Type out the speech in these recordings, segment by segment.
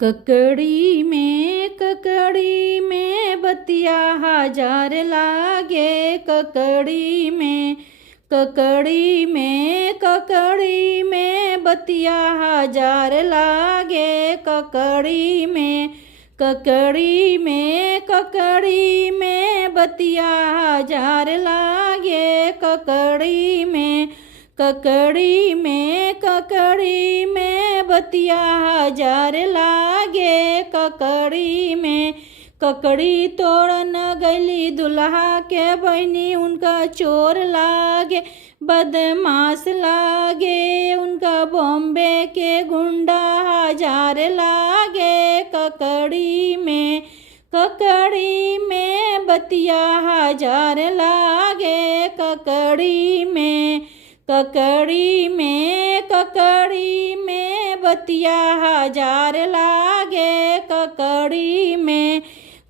ककड़ी में बतिया हजार लागे। ककड़ी में बतिया हजार लागे। ककड़ी में बतिया हजार लागे। ककड़ी में बतिया हजार लागे। ककड़ी तोड़न गली दुल्हा के बहनी उनका चोर लागे। बदमाश लागे उनका बॉम्बे के गुंडा हजार लागे। ककड़ी में बतिया हजार लागे। ककड़ी में बतिया हजार लागे।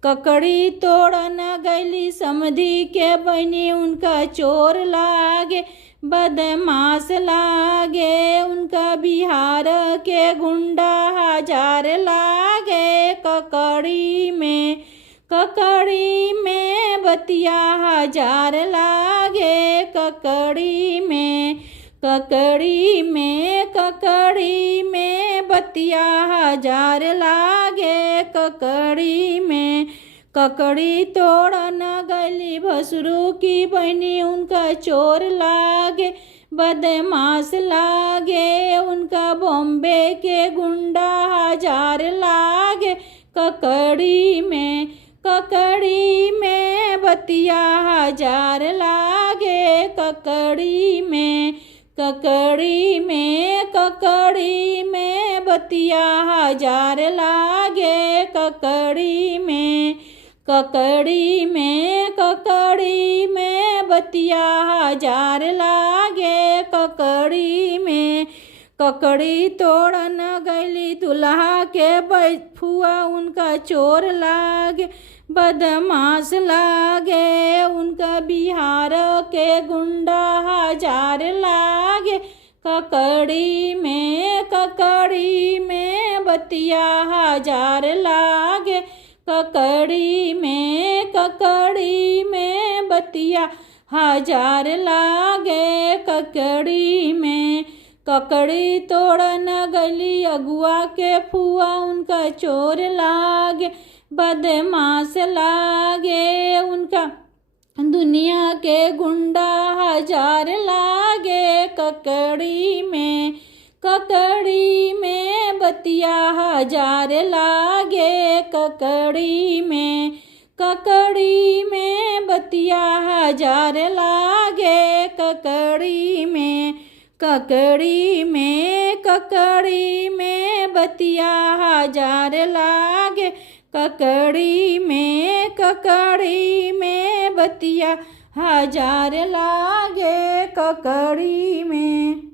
ककड़ी तोड़न गली समधी के बहनी उनका चोर लागे। बदमाश लागे उनका बिहार के गुंडा हजार लागे। ककड़ी में बतिया हजार लागे। ककड़ी में बतिया हजार लागे। ककड़ी तोड़न गली भसुरू की बहनी उनका चोर लागे। बदमाश लागे उनका बॉम्बे के गुंडा हजार लागे। ककड़ी में बतिया हजार लागे। ककड़ी में बतिया हजार लागे। ककड़ी में बतिया हजार लागे। ककड़ी तोड़न गली दुल्हा के फुआ उनका चोर लागे। बदमाश लागे उनका बिहार के गुंडा हजार लागे। ककड़ी में बतिया हजार लागे। ककड़ी में बतिया हजार लागे। ककड़ी तोड़न गली अगुआ के फुआ उनका चोर लागे। बदमाश लागे उनका दुनिया के गुंडा हजार लागे। ककड़ी में बतिया हजार लागे। ककड़ी में बतिया हजार लागे। ककड़ी में बतिया हजार लागे। ककड़ी में बतिया हजार लागे। ककड़ी में।